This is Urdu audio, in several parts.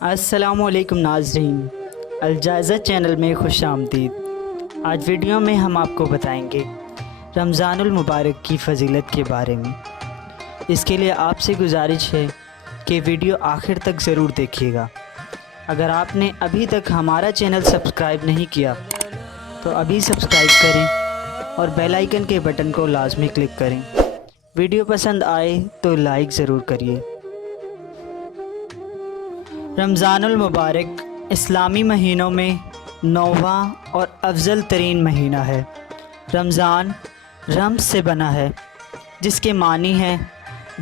السلام علیکم ناظرین، الجائزہ چینل میں خوش آمدید۔ آج ویڈیو میں ہم آپ کو بتائیں گے رمضان المبارک کی فضیلت کے بارے میں۔ اس کے لیے آپ سے گزارش ہے کہ ویڈیو آخر تک ضرور دیکھیے گا۔ اگر آپ نے ابھی تک ہمارا چینل سبسکرائب نہیں کیا تو ابھی سبسکرائب کریں اور بیل آئیکن کے بٹن کو لازمی کلک کریں۔ ویڈیو پسند آئے تو لائک ضرور کریے۔ رمضان المبارک اسلامی مہینوں میں 9واں اور افضل ترین مہینہ ہے۔ رمضان رمز سے بنا ہے، جس کے معنی ہے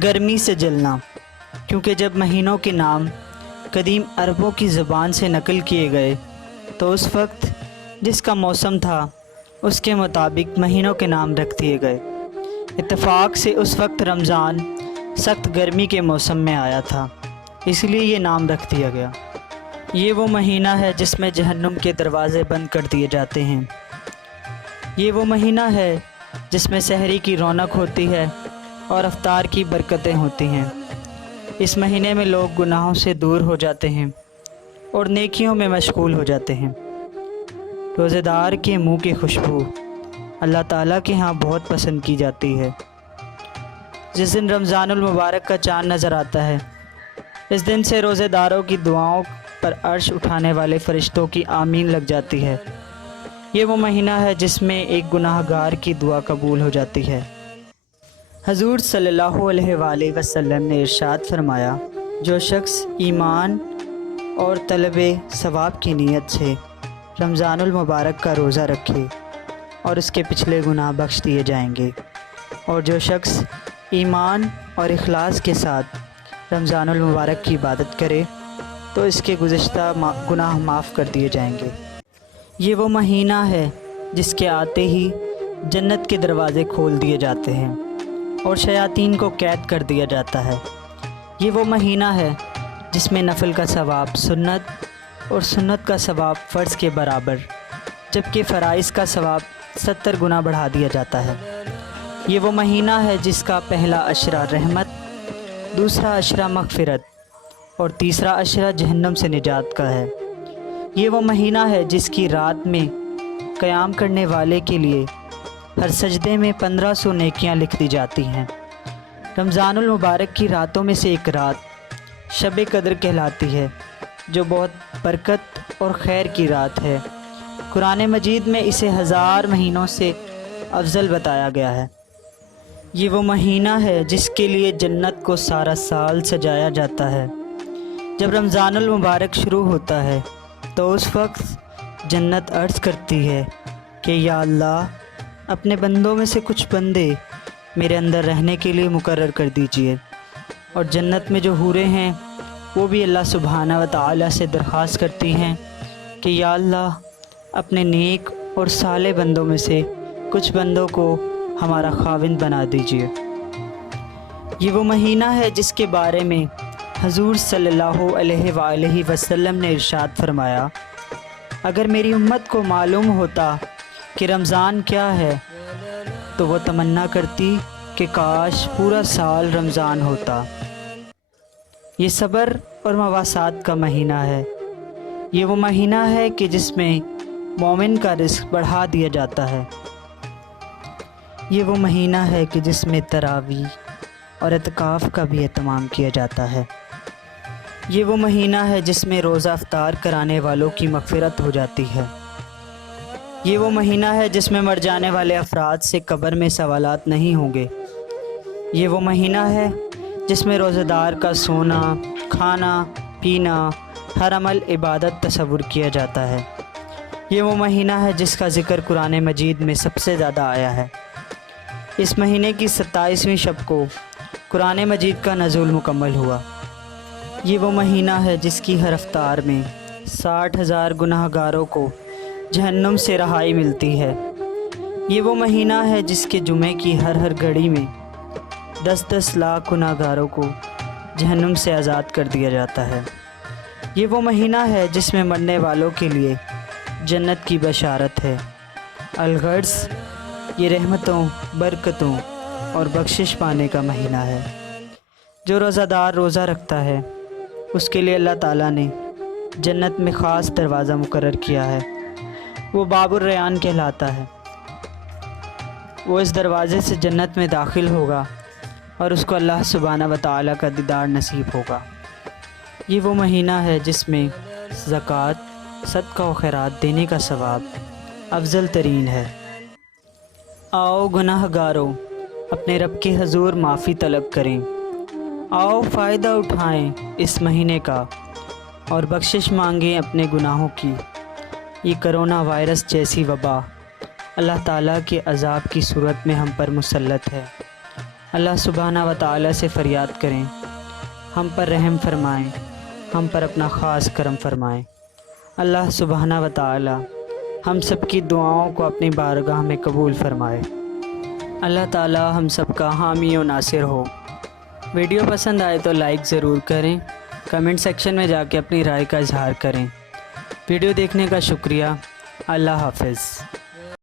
گرمی سے جلنا، کیونکہ جب مہینوں کے نام قدیم عربوں کی زبان سے نقل کیے گئے تو اس وقت جس کا موسم تھا اس کے مطابق مہینوں کے نام رکھ دیے گئے۔ اتفاق سے اس وقت رمضان سخت گرمی کے موسم میں آیا تھا، اس لیے یہ نام رکھ دیا گیا۔ یہ وہ مہینہ ہے جس میں جہنم کے دروازے بند کر دیے جاتے ہیں۔ یہ وہ مہینہ ہے جس میں سحری کی رونق ہوتی ہے اور افطار کی برکتیں ہوتی ہیں۔ اس مہینے میں لوگ گناہوں سے دور ہو جاتے ہیں اور نیکیوں میں مشغول ہو جاتے ہیں۔ روزہ دار کے منہ کی خوشبو اللہ تعالیٰ کے ہاں بہت پسند کی جاتی ہے۔ جس دن رمضان المبارک کا چاند نظر آتا ہے، اس دن سے روزے داروں کی دعاؤں پر عرش اٹھانے والے فرشتوں کی آمین لگ جاتی ہے۔ یہ وہ مہینہ ہے جس میں ایک گناہ گار کی دعا قبول ہو جاتی ہے۔ حضور صلی اللہ علیہ وآلہ وسلم نے ارشاد فرمایا، جو شخص ایمان اور طلب ثواب کی نیت سے رمضان المبارک کا روزہ رکھے اور اس کے پچھلے گناہ بخش دیے جائیں گے، اور جو شخص ایمان اور اخلاص کے ساتھ رمضان المبارک کی عبادت کرے تو اس کے گزشتہ گناہ معاف کر دیے جائیں گے۔ یہ وہ مہینہ ہے جس کے آتے ہی جنت کے دروازے کھول دیے جاتے ہیں اور شیاطین کو قید کر دیا جاتا ہے۔ یہ وہ مہینہ ہے جس میں نفل کا ثواب سنت اور سنت کا ثواب فرض کے برابر، جبکہ فرائض کا ثواب 70 گنا بڑھا دیا جاتا ہے۔ یہ وہ مہینہ ہے جس کا پہلا عشرہ رحمت، دوسرا عشرہ مغفرت اور تیسرا عشرہ جہنم سے نجات کا ہے۔ یہ وہ مہینہ ہے جس کی رات میں قیام کرنے والے کے لیے ہر سجدے میں 1500 نیکیاں لکھ دی جاتی ہیں۔ رمضان المبارک کی راتوں میں سے ایک رات شب قدر کہلاتی ہے، جو بہت برکت اور خیر کی رات ہے۔ قرآن مجید میں اسے 1000 مہینوں سے افضل بتایا گیا ہے۔ یہ وہ مہینہ ہے جس کے لیے جنت کو سارا سال سجایا جاتا ہے۔ جب رمضان المبارک شروع ہوتا ہے تو اس وقت جنت عرض کرتی ہے کہ یا اللہ، اپنے بندوں میں سے کچھ بندے میرے اندر رہنے کے لیے مقرر کر دیجئے، اور جنت میں جو حوریں ہیں وہ بھی اللہ سبحانہ و تعالیٰ سے درخواست کرتی ہیں کہ یا اللہ، اپنے نیک اور صالح بندوں میں سے کچھ بندوں کو ہمارا خاوند بنا دیجئے۔ یہ وہ مہینہ ہے جس کے بارے میں حضور صلی اللہ علیہ وآلہ وسلم نے ارشاد فرمایا، اگر میری امت کو معلوم ہوتا کہ رمضان کیا ہے تو وہ تمنا کرتی کہ کاش پورا سال رمضان ہوتا۔ یہ صبر اور مواسات کا مہینہ ہے۔ یہ وہ مہینہ ہے کہ جس میں مومن کا رزق بڑھا دیا جاتا ہے۔ یہ وہ مہینہ ہے کہ جس میں تراویح اور اعتکاف کا بھی اہتمام کیا جاتا ہے۔ یہ وہ مہینہ ہے جس میں روزہ افطار کرانے والوں کی مغفرت ہو جاتی ہے۔ یہ وہ مہینہ ہے جس میں مر جانے والے افراد سے قبر میں سوالات نہیں ہوں گے۔ یہ وہ مہینہ ہے جس میں روزہ دار کا سونا، کھانا، پینا، ہر عمل عبادت تصور کیا جاتا ہے۔ یہ وہ مہینہ ہے جس کا ذکر قرآن مجید میں سب سے زیادہ آیا ہے۔ اس مہینے کی 27ویں شب کو قرآن مجید کا نزول مکمل ہوا۔ یہ وہ مہینہ ہے جس کی ہر افطار میں 60,000 گناہ گاروں کو جہنم سے رہائی ملتی ہے۔ یہ وہ مہینہ ہے جس کے جمعے کی ہر گھڑی میں 10 لاکھ گناہ گاروں کو جہنم سے آزاد کر دیا جاتا ہے۔ یہ وہ مہینہ ہے جس میں مرنے والوں کے لیے جنت کی بشارت ہے۔ الغرض یہ رحمتوں، برکتوں اور بخشش پانے کا مہینہ ہے۔ جو روزہ دار روزہ رکھتا ہے اس کے لیے اللہ تعالیٰ نے جنت میں خاص دروازہ مقرر کیا ہے، وہ باب الریان کہلاتا ہے۔ وہ اس دروازے سے جنت میں داخل ہوگا اور اس کو اللہ سبحانہ و تعالیٰ کا دیدار نصیب ہوگا۔ یہ وہ مہینہ ہے جس میں زکوٰۃ، صدقہ و خیرات دینے کا ثواب افضل ترین ہے۔ آؤ گناہ گاروں اپنے رب کے حضور معافی طلب کریں، آؤ فائدہ اٹھائیں اس مہینے کا اور بخشش مانگیں اپنے گناہوں کی۔ یہ کرونا وائرس جیسی وبا اللہ تعالیٰ کے عذاب کی صورت میں ہم پر مسلط ہے۔ اللہ سبحانہ و تعالیٰ سے فریاد کریں، ہم پر رحم فرمائیں، ہم پر اپنا خاص کرم فرمائیں۔ اللہ سبحانہ و تعالیٰ ہم سب کی دعاؤں کو اپنی بارگاہ میں قبول فرمائے۔ اللہ تعالیٰ ہم سب کا حامی و ناصر ہو۔ ویڈیو پسند آئے تو لائک ضرور کریں، کمنٹ سیکشن میں جا کے اپنی رائے کا اظہار کریں۔ ویڈیو دیکھنے کا شکریہ۔ اللہ حافظ۔